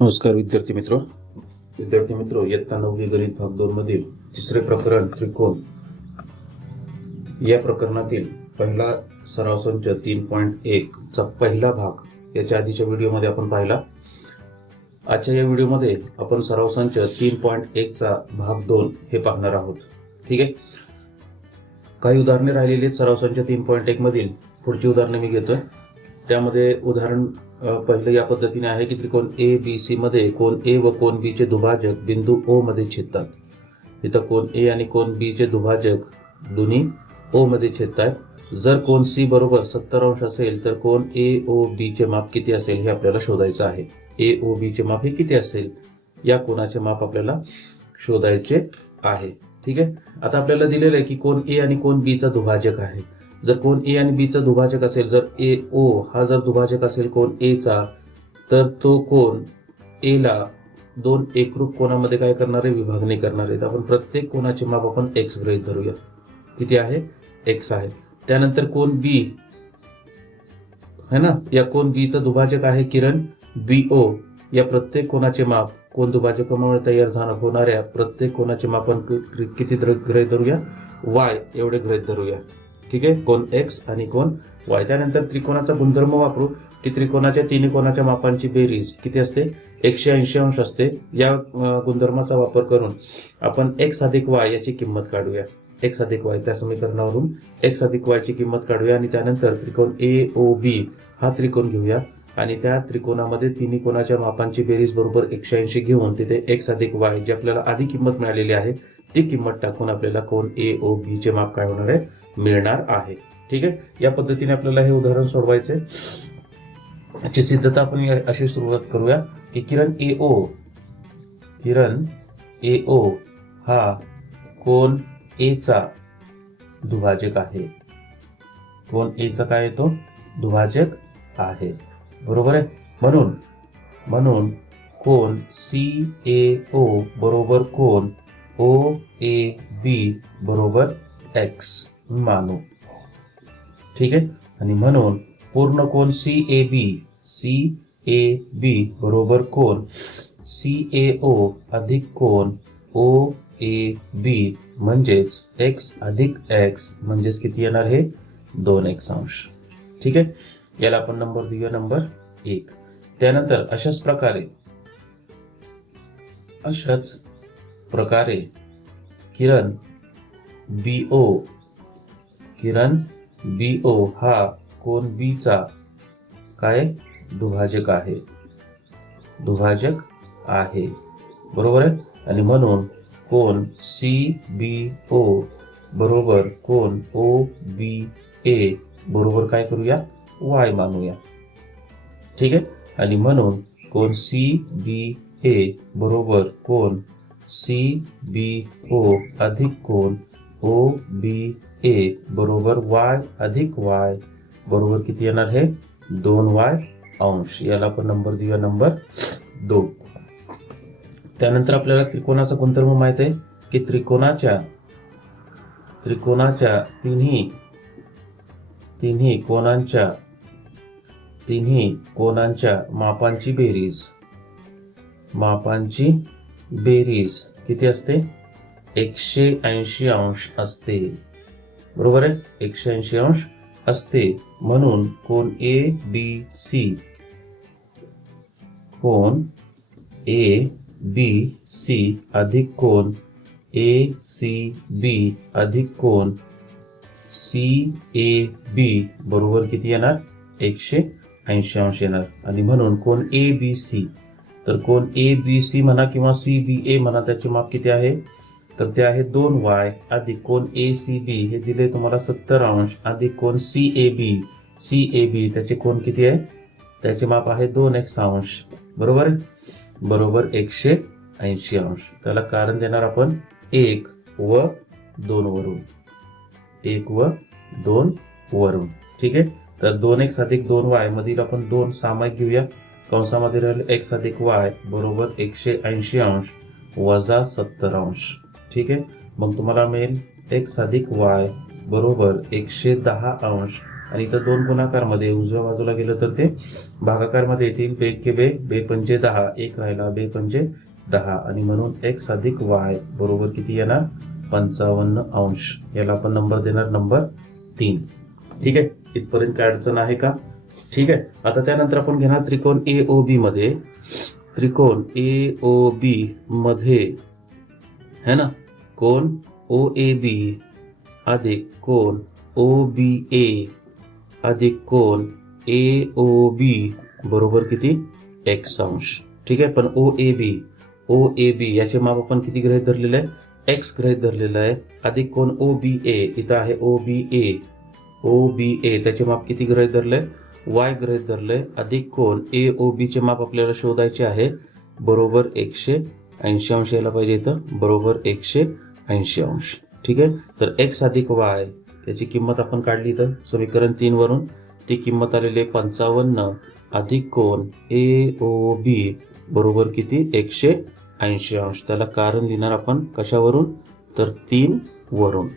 नमस्कार विद्यार्थी मित्रो इयत्ता 9वी गणित भाग 2 मधील तिसरे प्रकरण त्रिकोण या प्रकरणातील पहिला सराव संच 3.1 चा पहिला भाग याच्या आधीच्या व्हिडिओमध्ये आपण पाहिला। आजच्या या व्हिडिओमध्ये आपण सराव संच 3.1 चा भाग 2 हे पाहणार आहोत। ठीक आहे, काही उदाहरणे राहिलेली आहेत सराव संच 3.1 मधील। पुढची उदाहरणे मी घेतो। त्यामध्ये उदाहरण पहिले या पद्धतीने आहे की त्रिकोण ए बी सी मध्ये कोण ए व कोण बी चे दुभाजक बिंदू ओ मध्ये छेदतात। इथं कोण ए आणि कोण बी चे दुभाजक दोन्ही ओ मध्ये छेदतात। जर कोण सी बरोबर 70 अंश असेल तर कोण ए ओ बी चे माप किती असेल हे आपल्याला शोधायचं आहे। ए ओ बी चे माप हे किती असेल या कोणाचे माप आपल्याला शोधायचे आहे। ठीक आहे, आता आपल्याला दिलेलं आहे की कोण ए आणि कोण बी चा दुभाजक आहे। जर कोण ए आणि बी चा दुभाजक असेल, जर ए ओ हा जर दुभाजक असेल कोण ए चा, तर तो कोण ए ला दोन एकरूप कोणामध्ये काय करणार आहे, विभागणी करणार आहे। आपण प्रत्येक कोणाचे माप आपण एक्स गृहीत धरूया। किती आहे, एक्स आहे। त्यानंतर कोण बी है ना, या कोण बी चा दुभाजक आहे किरण बी ओ। या प्रत्येक कोणाचे माप कोण दुभाजकामुळे तयार होणाऱ्या प्रत्येक कोणाचे माप आपण किती गृहीत धरूया, वाय एवढे गृहीत धरूया। ठीक आहे, कोण एक्स आणि कोण वाय। त्यानंतर त्रिकोणाचा गुणधर्म वापरू की त्रिकोणाच्या तिन्ही कोणाच्या मापांची बेरीज किती असते, 180 अंश असते। या गुणधर्माचा वापर करून आपण एक्स अधिक वाय याची किंमत काढूया। एक्स अधिक वाय त्या समीकरणावरून एक्स अधिक वाय ची किंमत काढूया आणि त्यानंतर त्रिकोण ए ओ बी हा त्रिकोण घेऊया आणि त्या त्रिकोणामध्ये तिन्ही कोणाच्या मापांची बेरीज बरोबर 180 घेऊन तिथे एक्स अधिक वाय जी आपल्याला आधी किंमत मिळालेली आहे ती किंमत टाकून आपल्याला कोण ए ओ बी चे माप काय होणार आहे, मिळणार आहे। ठीक आहे, या पद्धतीने आपल्याला हे उदाहरण सोडवायचे। याची सिद्धता आपण अशी सुरुवात करूया की किरण ए ओ हा कोण ए चा दुभाजक आहे। कोण ए चा काय येतो, दुभाजक आहे, बरोबर आहे। म्हणून कोण सी ए ओ बरोबर कोण ओ ए बी बरोबर एक्स मानू। ठीक आहे, आणि म्हणून पूर्ण कोण सी ए बी बरोबर कोण सी ए ओ अधिक कोण ओ ए बी म्हणजेच एक्स अधिक एक्स म्हणजेच किती येणार हे 2x अंश। ठीक आहे, याला आपण नंबर देऊया नंबर 1। त्यानंतर अशाच प्रकारे किरण बी ओ हा कोण बी चा काय दुभाजक आहे, बरोबर आहे। आणि म्हणून कोण सी बी ओ बरोबर कोण ओ बी ए बरोबर काय करूया, वाय मानूया। ठीक आहे, आणि म्हणून कोण सी बी ए बरोबर कोण सी बी ओ अधिक कोण ओ बी ए बरोबर वाय अधिक वाय बरोबर किती येणार हे 2y अंश। याला आपण नंबर देऊया नंबर 2। त्यानंतर आपल्याला त्रिकोणाचा गुणधर्म माहित आहे की त्रिकोणाच्या तिन्ही कोणांच्या मापांची बेरीज किती असते, 180 अंश असते, बरोबर आहे। 180 अंश असते। म्हणून कोण ए बी सी अधिक कोण ए सी बी अधिक कोण सी ए बी बरोबर किती येणार, 180 अंश येणार। आणि म्हणून कोण ए बी सी, तर कोण ए बी सी म्हणा किंवा सी बी ए म्हणा त्याचे माप किती आहे, तर ते आहे 2y अधिक कोण ए सी बी हे दिले तुम्हाला 70 अंश अधिक कोण सी ए बी त्याचे कोण किती आहे, त्याचे माप आहे 2x अंश, बरोबर आहे, बरोबर 180 अंश। त्याला कारण देणार आपण 1 व 2 वरून। ठीक आहे, तर 2x अधिक 2y मधील आपण 2 सामायिक घेऊया। कंसामध्ये राहिले x अधिक y बरोबर 180 अंश वजा 70 अंश। ठीक आहे, मग तुम्हाला मिळेल x अधिक y बरोबर 110 अंश आणि इथं दोन गुणाकारमध्ये उजव्या बाजूला गेलं तर ते भागाकारमध्ये येतील. बे के बे, बे पंचे 10, एक राहिला, बे पंचे 10 आणि म्हणून x अधिक y बरोबर किती येणार 55 याला आपण नंबर देणार नंबर 3. ठीक आहे, इथपर्यंत काय अडचण आहे का? ठीक आहे. आता त्यानंतर आपण घेणार त्रिकोण AOB मध्ये. त्रिकोण AOB मध्ये है ना, कोण OAB अधिक कोण OBA अधिक कोण AOB बरोबर किती x अंश. ठीक आहे, पण OAB याचे माप आपण किती गृहीत धरलेलं आहे x गृहीत धरलेलं आहे, अधिक कोण OBA इथं आहे OBA त्याचे माप किती गृहीत धरले y गृहीत धरले, अधिक कोण AOB चे माप आपल्याला शोधायचे आहे बरोबर 180 अंश यायला पाहिजे इथं बरोबर 180 अंश. ठीक आहे, तर x अधिक y त्याची किंमत आपण काढली तर समीकरण 3 वरून. ती किंमत आलेली 55 अधिक कोण AOB बरोबर किती 180 अंश. त्याला कारण लिहिणार आपण कशावरून तर 3 वरून.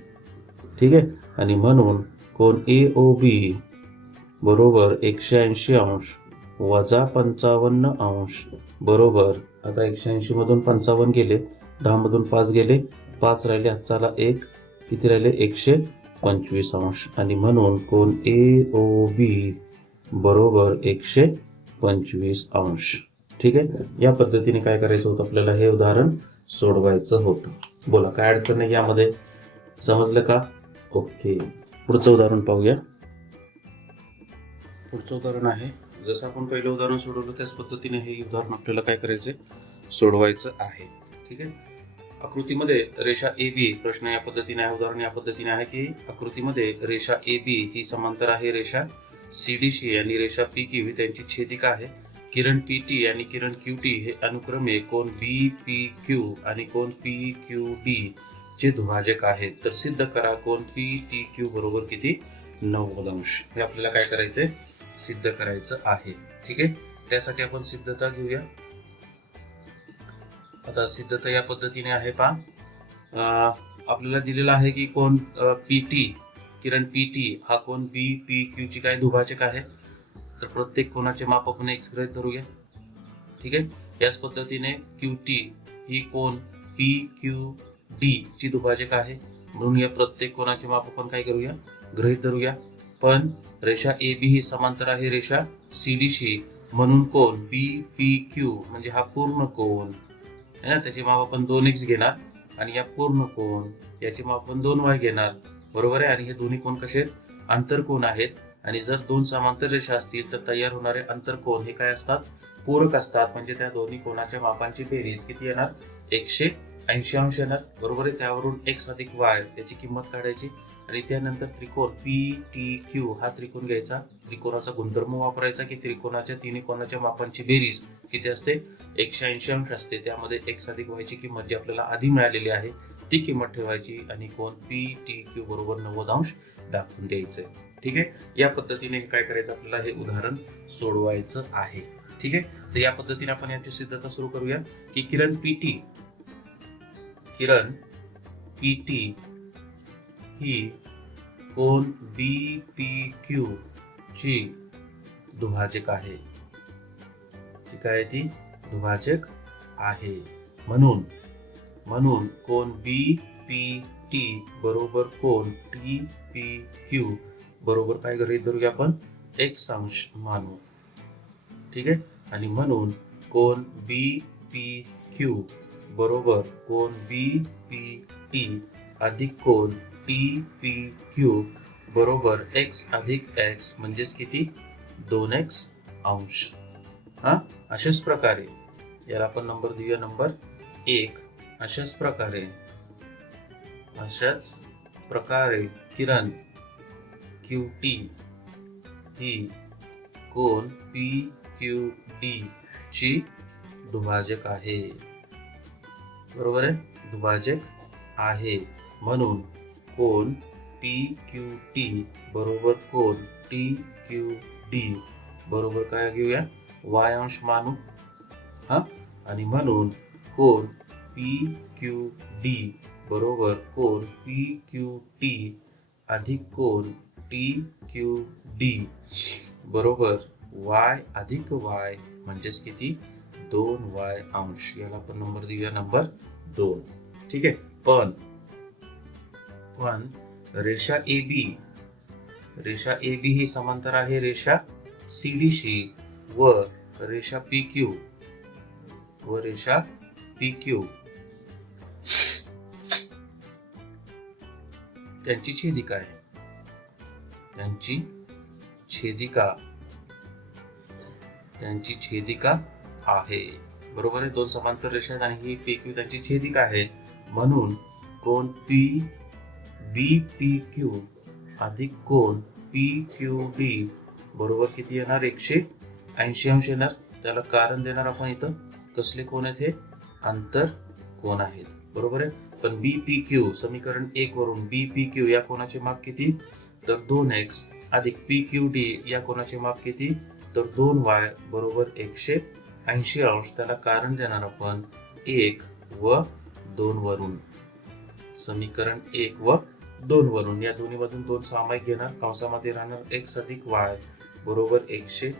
ठीक आहे, आणि म्हणून कोण AOB बरोबर 180 अंश वजा 55 अंश बरोबर, आता 180 मधून 55 गेले, 10 मधून 5 गेले, 5 राहिले, हातचाला 1, किती राहिले 125 अंश आणि म्हणून कोण AOB बरोबर 125 अंश. ठीक आहे, या पद्धतीने काय करायचं होतं आपल्याला हे उदाहरण सोडवायचं होतं. बोला काय अडचण नाही यामध्ये, समजलं का? ओके, पुढचं उदाहरण पाहूया. पुढचं उदाहरण आहे जसं आपण पहिलं उदाहरण सोडवलं त्याच पद्धतीने हे उदाहरण आपल्याला काय करायचंय सोडवायचं आहे. ठीक आहे, आकृतीमध्ये रेषा AB, प्रश्न या पद्धतीने आहे, उदाहरण या पद्धतीने आहे की आकृतीमध्ये रेषा AB ही समांतर आहे रेषा CDC आणि रेषा PQ ही त्यांची छेदिका आहे. किरण PT आणि किरण QT हे अनुक्रमे कोण BPQ आणि कोण PQD चे दुभाजक आहेत. तर सिद्ध करा कोण PTQ बरोबर किती 90 अंश. हे आपल्याला काय करायचंय सिद्ध करायचं आहे. ठीक आहे, त्यासाठी आपण सिद्धता घेऊया. आता सिद्धता या पद्धतीने आहे पहा, आपल्याला दिलेला आहे की कोण PT किरण PT हा कोण BPQ ची काय दुभाजक आहे. तर प्रत्येक कोणाचे माप आपण x गृहीत धरूया. ठीक आहे, याच पद्धतीने QT ही कोण PQD ची दुभाजक आहे, म्हणून या प्रत्येक कोणाचे माप आपण काय करूया गृहीत धरूया. पण रेषा AB ही समांतर आहे रेषा CDC, म्हणून कोण BPQ म्हणजे हा पूर्ण कोण आहे ना, त्याचे माप आपण 2x घेणार आणि या पूर्ण कोण याचे माप आपण 2y घेणार बरोबर आहे. आणि हे दोन्ही कोण कसे आहेत आंतरकोन आहेत. आणि जर दोन समांतर रेषा असतील तर तयार होणारे आंतरकोन हे काय असतात पूरक असतात. म्हणजे त्या दोन्ही कोणाच्या मापांची बेरीज किती येणार 180 अंश येणार बरोबर आहे. त्यावरून x अधिक y याची किंमत काढायची आणि त्यानंतर त्रिकोण PTQ हा त्रिकोण घ्यायचा. त्रिकोणाचा गुणधर्म वापरायचा की त्रिकोणाच्या तिन्ही कोणाच्या मापांची बेरीज किती असते 180 अंश असते. त्यामध्ये x अधिक y ची किंमत जी आपल्याला आधी मिळालेली आहे ती किंमत ठेवायची आणि कोण PTQ बरोबर 90 अंश दाखवून द्यायचंय. ठीक आहे, या पद्धतीने काय करायचं आपल्याला हे उदाहरण सोडवायचं आहे. ठीक आहे, तर या पद्धतीने आपण याची सिद्धता सुरू करूया की किरण PT ही कोण BPQ ची दुभाजक आहे. ठीक आहे, ती दुभाजक आहे. म्हणून कोण BPT बरोबर कोण TPQ बरोबर काय गृहीत धरूया आपण x अंश मानू. ठीक आहे, आणि म्हणून कोण BPQ बरोबर कोण BPT अधिक कोण TPQ बरोबर x अधिक x म्हणजेच किती 2x अंश. अशाच प्रकारे याला आपण नंबर देऊया नंबर 1. अशाच प्रकारे किरण QT ही कोण PQD ची दुभाजक आहे बरोबर आहे, दुभाजक आहे. म्हणून कोण PQT बरोबर कोण TQD बरोबर काय घेऊया y अंश मानू. आणि म्हणून कोण PQD बरोबर कोण PQT अधिक कोण टी क्यू डी बरोबर y अधिक y म्हणजेच किती 2y अंश. याला आपण नंबर देऊया नंबर 2. ठीक आहे. पण रेषा AB ही समांतर आहे रेषा CD शी व रेषा PQ त्यांची छेदिका आहे. त्यांची छेदिका आहे. बरोबर आहे. दोन समांतर रेषा आहेत आणि ही PQ त्यांची छेदिका आहे. म्हणून कोन BPQ अधिक कोन PQD बरोबर किती येणार 180 अंश येणार. त्याला कारण देणार आपण इथं. कसले कोण आहेत हे? अंतर कोण आहेत. बरोबर आहे. पण BPQ समीकरण 1 वरून BPQ या कोणाचे माप किती तर 2x अधिक PQD या कोणाचे माप किती तर 2y बरोबर 180 अंश. त्याला कारण देणार आपण 1 व 2 वरून. समीकरण 1 व 2 वरून या दोन्ही मधून 2 सामायिक घेणार. कंसामध्ये राहणार x अधिक y बरोबर 180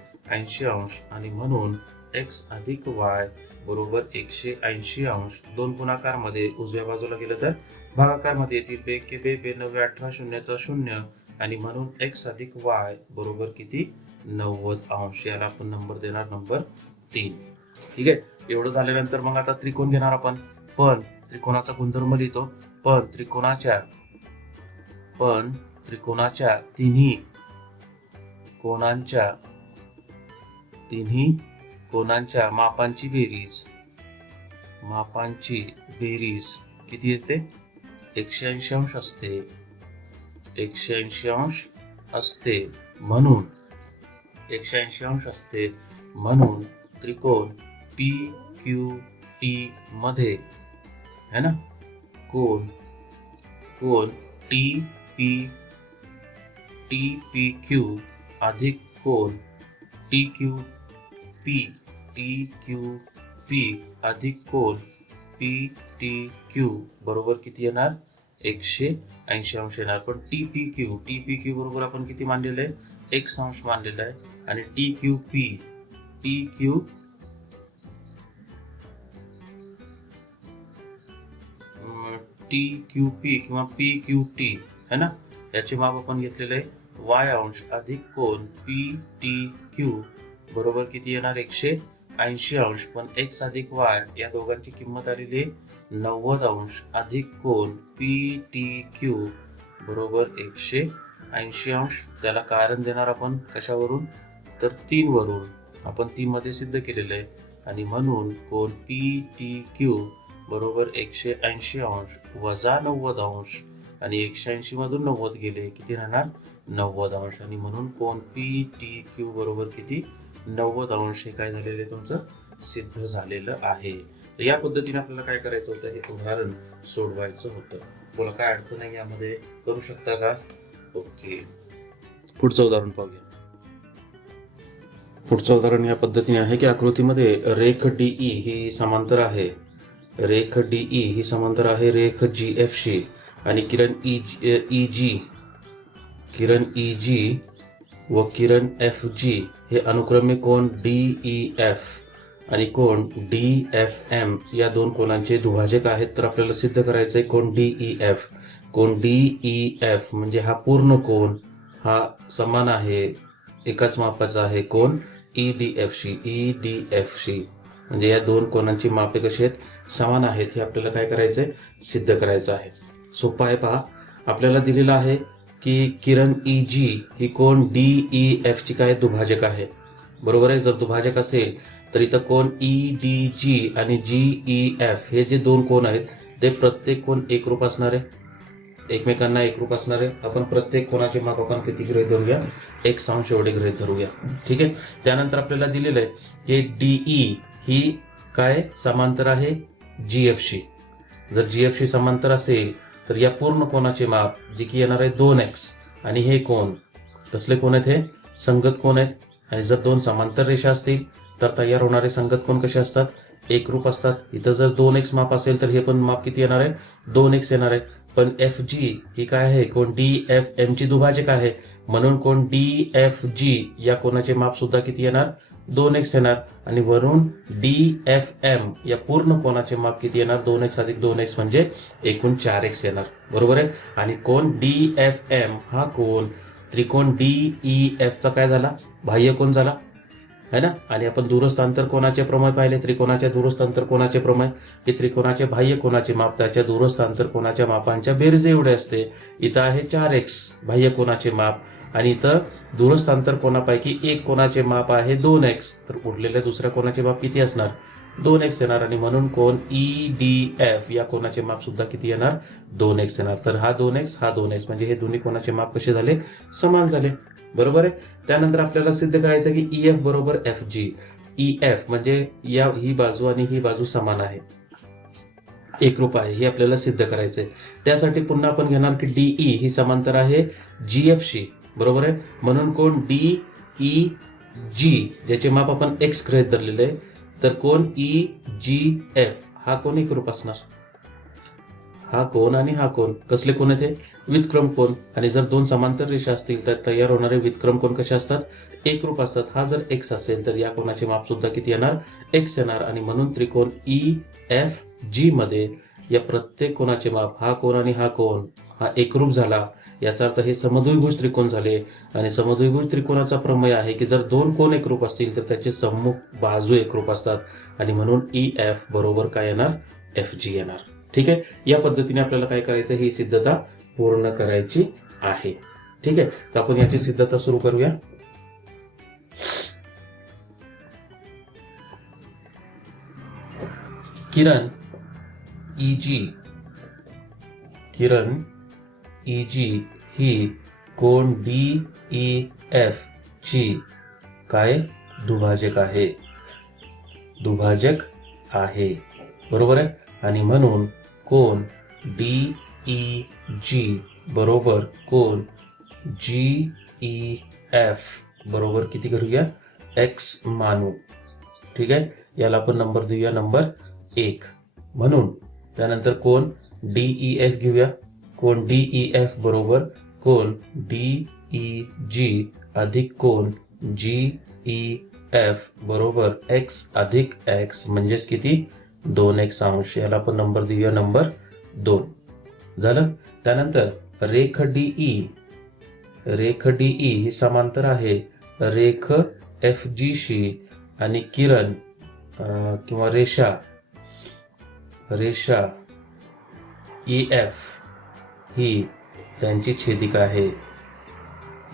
अंश आणि म्हणून x अधिक y बरोबर 180 अंश. दोन गुणाकार मध्ये उजव्या बाजूला गेलं तर भागाकार मध्ये येतील. 2 के 2 2 9 18 शून्याचा 0 आणि म्हणून x अधिक y बरोबर किती 90 अंश. याला आपण नंबर देणार नंबर 3. ठीक आहे. एवढं झाल्यानंतर मग आता त्रिकोण घेणार आपण. पण त्रिकोणाचा गुणधर्म लिहितो. पण त्रिकोणाच्या तिन्ही कोणांच्या मापांची बेरीज किती येते 180 अंश असते. 180 अंश असते म्हणून 180 अंश असते म्हणून त्रिकोण PQT मध्ये है ना कोण TPQ अधिक कोण TQP अधिक कोण PTQ बरोबर किती येणार 180 अंश येणार. पण TPQ बरोबर आपण किती मानलेलं आहे 1 अंश मानलेला आहे आणि TQP किंवा PQT है ना याचे माप आपण घेतलेले आहे y अंश अधिक कोण PTQ बरोबर किती येणार 180 अंश. पण x अधिक y या दोघांची किंमत आलेली आहे 90 अंश अधिक कोण PTQ बरोबर 180 अंश. त्याला कारण देणार आपण कशावरून तर 3 वरून. आपण 3 मध्ये सिद्ध केलेलं आहे आणि म्हणून कोण PTQ बरोबर 180 अंश वजा 90 अंश आणि 180 मधून 90 गेले किती राहणार 90 अंश आणि म्हणून कोण PTQ बरोबर किती 90 अंश. हे काय झालेलं तुमचं सिद्ध झालेलं आहे. तर या पद्धतीने आपल्याला काय करायचं होतं हे उदाहरण सोडवायचं होतं. बोला काय अडचण आहे यामध्ये करू शकता का? ओके. पुढचं उदाहरण पाहूया. पुढचं उदाहरण या पद्धतीने आहे की आकृतीमध्ये रेख DE ही समांतर आहे. रेख DE ही समांतर आहे रेख GF शी आणि किरण EG व किरण FG हे अनुक्रमे कोण DEF आणि कोण DFM या दोन कोणांचे दुभाजक आहेत. तर आपल्याला सिद्ध करायचं आहे कोण DEF म्हणजे हा पूर्ण कोण हा समान आहे एकाच मापाचा आहे कोण EDF शी म्हणजे या दोन कोणांची मापे कशी आहेत समान आहेत. हे आपल्याला काय करायचंय सिद्ध करायचं आहे. सोपं आहे पहा. आपल्याला दिलेलं आहे की किरण EG ही कोण DEF ची काय दुभाजक आहे. बरोबर आहे. जर दुभाजक असेल तर इथं कोण EDG आणि GEF हे जे दोन कोण आहेत ते प्रत्येक कोण एकरूप असणार आहे एकमेकांना एकरूप असणार आहे. आपण प्रत्येक कोणाचे माप आपण किती गृहीत धरूया 1 अंश एवढे गृहीत धरूया. ठीक आहे. त्यानंतर आपल्याला दिलेलं आहे की DE ही काय समांतर आहे GF शी. जर GF शी समांतर असेल तर या पूर्ण कोणाचे माप जे की येणार आहे 2x आणि हे कोण कसले कोण आहेत हे संगत कोण आहेत. आणि जर दोन समांतर रेषा असतील तर तयार होणारे संगत कोण कसे असतात एकरूप असतात. इथं जर 2x माप असेल तर हे पण माप किती येणार आहे 2x येणार आहे. पण एफ जी ही काय आहे, कोण डी एफ एम ची दुभाजक आहे, म्हणून कोण डी एफ जी या कोणाचे माप सुद्धा किती येणार, 2x येणार. आणि वरून डी एफ एम या पूर्ण कोणाचे माप किती येणार, 2x अधिक 2x म्हणजे एकूण 4x येणार. बरोबर आहे. आणि कोण डी एफ एम हा कोण त्रिकोण डी ई एफ चा काय झाला, बाह्य कोण झाला है ना. आणि आपण दूरस्थ अंतर कोणाचे प्रमेय पाहिले, त्रिकोणाच्या दूरस्थ अंतर कोणाचे प्रमेय, की त्रिकोणाचे बाह्य कोणाचे माप त्याच्या दूरस्थ अंतर कोणाच्या मापांच्या बेरजे एवढे असते. इथं आहे 4x बाह्य कोणाचे माप, आणि इथं दूरस्थ अंतर कोणापैकी एक कोणाचे माप आहे 2x, तर उरलेल्या दुसऱ्या कोणाचे माप किती असणार, 2x येणार. आणि म्हणून कोण ई डी एफ या कोणाचे माप सुद्धा किती येणार, 2x येणार. तर हा 2x हा 2x म्हणजे हे दोन्ही कोणाचे माप कसे झाले, समान झाले. बरोबर आहे. त्यानंतर आपल्याला सिद्ध करायचं की ई एफ बरोबर एफ जी. ई एफ म्हणजे ही बाजू आणि ही बाजू समान आहे, एकरूप आहे, हे आपल्याला सिद्ध करायचंय. त्यासाठी पुन्हा आपण घेणार की डीई ही समांतर आहे जीएफ शी. बरोबर आहे. म्हणून कोण डी ई जी ज्याचे माप आपण एक्स गृहीत धरलेले आहे, तर कोण ई जी एफ हा कोण एकरूप असणार. हा कोण आणि हा कोण कसले कोण येते, व्युत्क्रम कोण. आणि जर दोन समांतर रेषा असतील तर तयार होणारे व्युत्क्रम कोण कसे असतात, एकरूप असतात. हा जर एक्स असेल तर या कोणाचे माप सुद्धा किती येणार, एक्स येणार. आणि म्हणून त्रिकोण ई एफ जी मध्ये या प्रत्येक कोणाचे माप, हा कोण आणि हा कोण हा एकरूप झाला. याचा अर्थ हे समद्विभुज त्रिकोण झाले. आणि समद्विभुज त्रिकोणाचा प्रमेय आहे की जर दोन कोण एकरूप असतील तर त्याचे सम्मुख बाजू एकरूप असतात. आणि म्हणून ई एफ बरोबर काय येणार, एफ जी येणार. ठीक आहे. या पद्धतीने आपल्याला काय करायचं, ही सिद्धता पूर्ण करायची आहे. ठीक आहे. तर आपण याची सिद्धता सुरू करूया. किरण ईजी ही कोण डी ई एफ ची काय दुभाजक आहे. बरोबर आहे. आणि म्हणून कोण डी ई जी बरोबर कोण जी ई एफ बरोबर किती करूया, एक्स मानू. ठीक आहे. याला आपण नंबर देऊया नंबर 1 म्हणून. त्यानंतर कोण डीई एफ घेऊया. कोण डीई एफ बरोबर कोण डी ई जी अधिक कोण जी ई एफ बरोबर एक्स अधिक एक्स म्हणजेच किती, 2x अंश. याला आपण नंबर देऊया नंबर 2. झालं. त्यानंतर रेख डीई ही समांतर आहे रेख एफ जी शी. आणि किरण किंवा रेषा ई एफ ही त्यांची छेदिका आहे.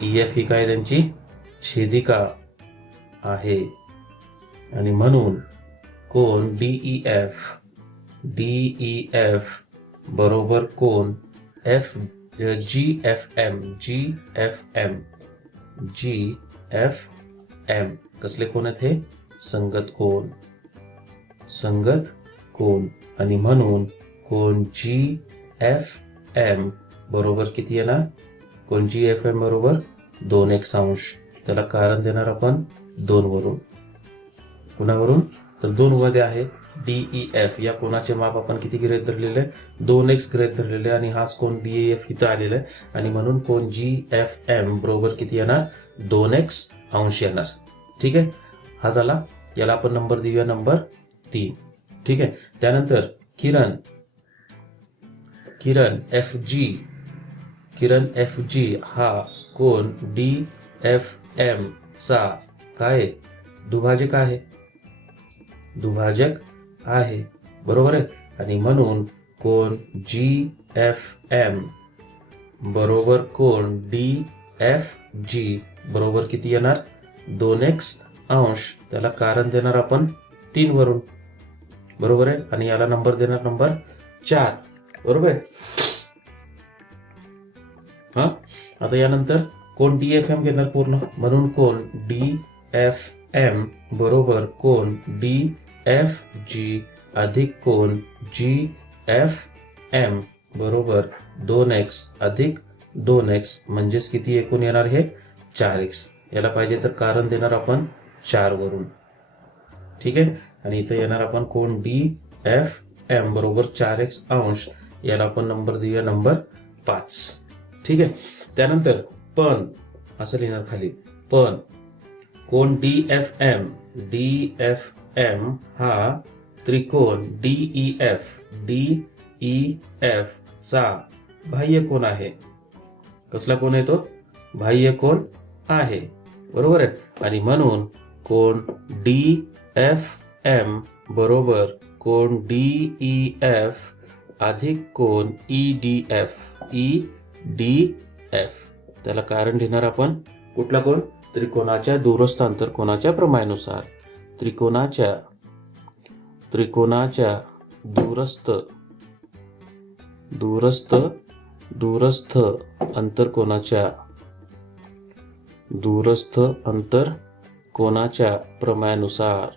ई एफ ही काय त्यांची छेदिका आहे. आणि म्हणून कोण डीई एफ बरोबर कोण एफ जी एफ एम कसले कोण आहेत, हे संगत कोण. आणि म्हणून कोण जी एफ एम बरोबर किती येणार, कोण जी एफ एम बरोबर 2x अंश. त्याला कारण देणार आपण 2 वरून. कुणावरून, तर 2 मध्ये आहे डीई एफ या कोणाचे माप आपण किती गृहीत धरलेले, 2x गृहीत धरलेले. आणि हाच कोण डीई एफ इथं आलेला आहे. आणि म्हणून कोण जी एफ एम बरोबर किती येणार, 2x अंश येणार. ठीक आहे. हा झाला. याला आपण नंबर देऊया नंबर 3. ठीक आहे. त्यानंतर किरण एफ जी हा कोण डी एफ एम चा काय दुभाजक आहे. बरोबर आहे. आणि म्हणून कोण जी एफ एम बरोबर कोण डी एफ जी बरोबर किती येणार, 2x अंश. त्याला कारण देणार आपण 3 वरून. बरोबर आहे. आणि याला नंबर देणार नंबर 4. बरोबर आहे. हा. आता यानंतर कोण डी एफ एम घेणार पूर्ण. म्हणून कोण डी एफ एम बरोबर कोण डी एफ जी अधिक कोण जी एफ एम बरोबर 2x अधिक 2x म्हणजेच किती एकूण येणार, हे 4x. याला पाहिजे तर कारण देणार आपण 4 वरून. ठीक आहे. आणि इथं येणार आपण कोण डी एफ एम बरोबर 4x अंश. याला आपण नंबर देऊया नंबर 5. ठीक आहे. त्यानंतर पण असं लिहिणार खाली, पण कोण DFM हा त्रिकोण DEF चा बाह्य कोण आहे. कसला कोण आहे तो? बाह्य कोण आहे. बरोबर आहे. आणि म्हणून कोण DFM बरोबर कोण DEF अधिक कोण EDF. त्याला कारण लिहिणार आपण कुठला कोण? त्रिकोणाच्या दूरस्थ अंतर कोणाच्या प्रमाणानुसार. त्रिकोणाच्या दूरस्थ अंतर कोणाच्या प्रमाणानुसार.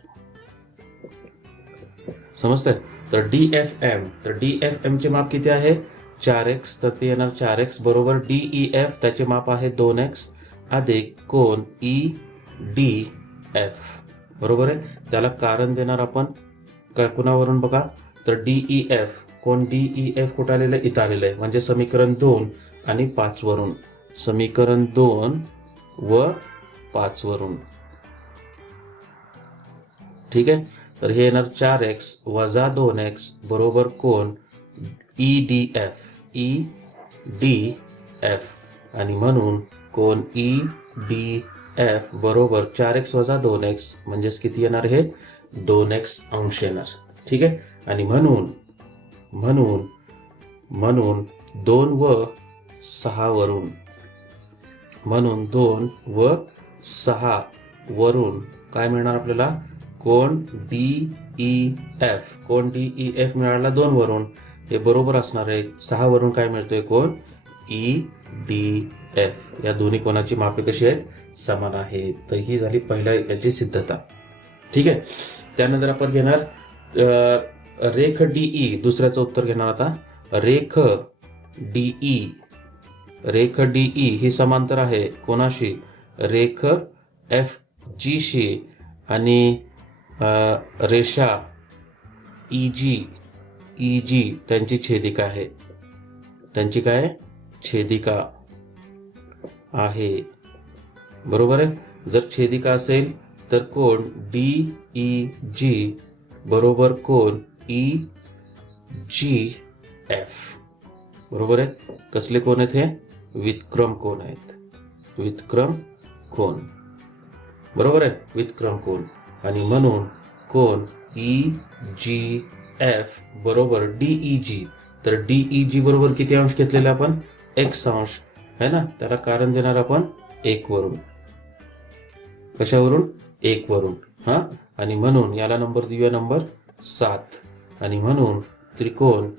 समजतंय? तर DFM चे माप किती आहे? 4x. तर ते येणार 4x बरोबर DEF त्याचे माप आहे 2x अधिक कोण EDF. बरोबर आहे. त्याला कारण देणार आपण कुणावरून बघा, तर DEF कोण DEF कुठं आलेलं आहे? इथं आलेलं आहे. म्हणजे समीकरण 2 आणि 5 वरून. समीकरण 2 व 5 वरून. ठीक आहे. तर हे येणार 4x वजा 2x बरोबर कोण EDF. आणि म्हणून कोण EDF बरोबर 4x वजा 2x म्हणजेच किती येणार? हे 2x अंश येणार. ठीक आहे. आणि म्हणून 2 व 6 वरून, म्हणून 2 व 6 वरून काय मिळणार आपल्याला? कोण DEF मिळाला 2 वरून. हे बरोबर असणार आहे 6 वरून काय मिळतोय? कोण EDF. या दोन्ही कोणाची मापे कशी आहेत? समान आहेत. तर ही झाली पहिल्या याची सिद्धता. ठीक आहे. त्यानंतर आपण घेणार रेख DE. दुसऱ्याचं उत्तर घेणार आता. रेख DE ही समांतर आहे कोणाशी? रेख FG शी. आणि रेषा EG त्यांची छेदिका आहे. त्यांची काय? छेदिका आहे. बरोबर आहे. जर छेदिका असेल तर कोण DEG बरोबर कोण EGF. बरोबर आहे. कसले कोण आहेत हे? व्युत्क्रम कोण आहेत. व्युत्क्रम कोण. बरोबर आहे. व्युत्क्रम कोण. आणि म्हणून कोण EGF बरोबर DEG. तर DEG बरोबर किती अंश घेतलेला आपण? x अंश है ना. त्याला कारण देणार आपण 1 वरून. कशावरून? 1 वरून. हा. आणि म्हणून याला नंबर देऊया नंबर 7. आणि म्हणून त्रिकोण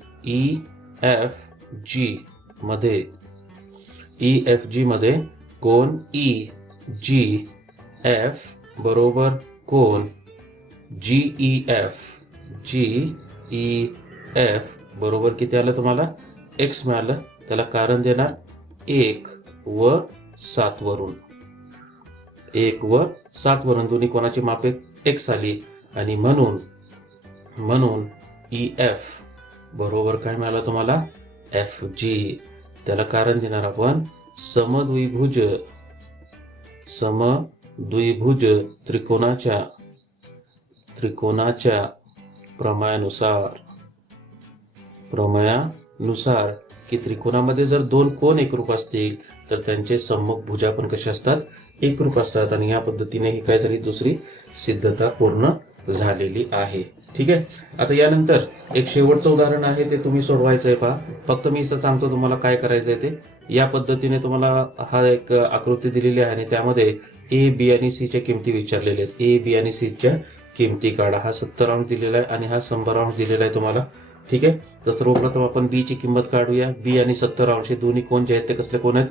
EFG मध्ये कोण EGF बरोबर कोण GEF बरोबर किती आलं तुम्हाला? x मिळालं. त्याला कारण देणार 1 व 7 वरून. 1 व 7 वरून दोन्ही कोणाची मापे x आली. आणि म्हणून EF बरोबर काय मिळालं तुम्हाला? FG. त्याला कारण देणार आपण समद्विभुज त्रिकोणाच्या प्रमेयानुसार की त्रिकोणामध्ये जर 2 कोण एकरूप असतील तर त्यांचे सम्मुख भुजा पण कसे असतात? एकरूप असतात. आणि या पद्धतीने ही काय झाली? दुसरी सिद्धता पूर्ण झालेली आहे. ठीक आहे. आता यानंतर एक शेवटचं उदाहरण आहे, ते तुम्ही सोडवायचं आहे. पहा, फक्त मी असं सांगतो तुम्हाला काय करायचं आहे ते. या पद्धतीने तुम्हाला हा एक आकृती दिलेली आहे आणि त्यामध्ये A, B आणि C च्या किमती विचारलेल्या आहेत. A, B आणि C च्या किमती काढा. हा 70 अंश दिलेला आहे आणि हा 100 अंश दिलेला आहे तुम्हाला. ठीक आहे. तर सर्वप्रथम आपण B ची किंमत काढूया. B आणि 70 अंश हे दोन्ही कोण जे आहेत ते कसले कोण आहेत?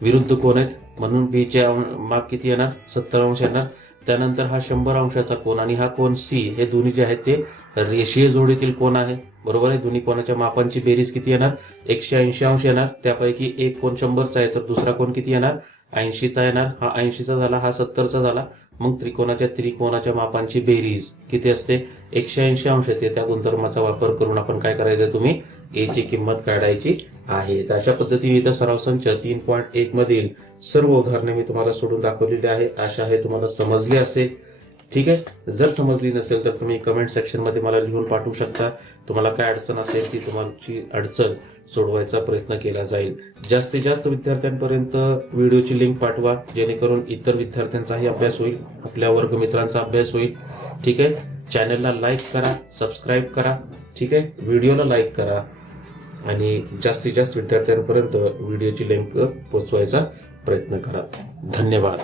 विरुद्ध कोण आहेत. म्हणून B चे माप किती येणार? 70 अंश येणार. त्यानंतर हा 100 अंशाचा कोण आणि हा कोण C हे दोन्ही जे आहेत ते रेषीय जोडीतील कोण आहे. बरोबर आहे. दोन्ही कोणाच्या मापांची बेरीज किती येणार? 180 अंश येणार. त्यापैकी एक कोण 100चा आहे तर दुसरा कोण किती येणार? 80चा येणार, हा 80चा झाला, हा 70चा झाला. मग त्रिकोणाच्या मापांची बेरीज किती असते? 180 अंश येते. त्या गुणधर्माचा वापर करून आपण काय करायचं, तुम्ही ए ची किंमत काढायची आहे. तर अशा पद्धतीने इथं सराव संच 3.1 मधील सर्व उदाहरणे मी तुम्हाला सोडून दाखवलेली आहे. आशा आहे तुम्हाला समजली असेल. ठीक आहे, जर समजली नसेल तर तुम्ही कमेंट सेक्शन मध्ये मला लिहून पाठवू शकता. तुम्हाला काय अडचण असेल ती तुमची अडचण सोडवायचा प्रयत्न केला जाईल. जास्तीत जास्त विद्यार्थ्यांपर्यंत व्हिडिओची लिंक पाठवा, जेणेकरून इतर विद्यार्थ्यांचाही अभ्यास होईल, आपल्या वर्गमित्रांचा अभ्यास होईल. ठीक आहे, चॅनलला लाईक करा, सबस्क्राईब करा. ठीक आहे, व्हिडिओला लाईक करा आणि जास्तीत जास्त विद्यार्थ्यांपर्यंत व्हिडिओची लिंक पोहोचवायचा प्रयत्न करा. धन्यवाद.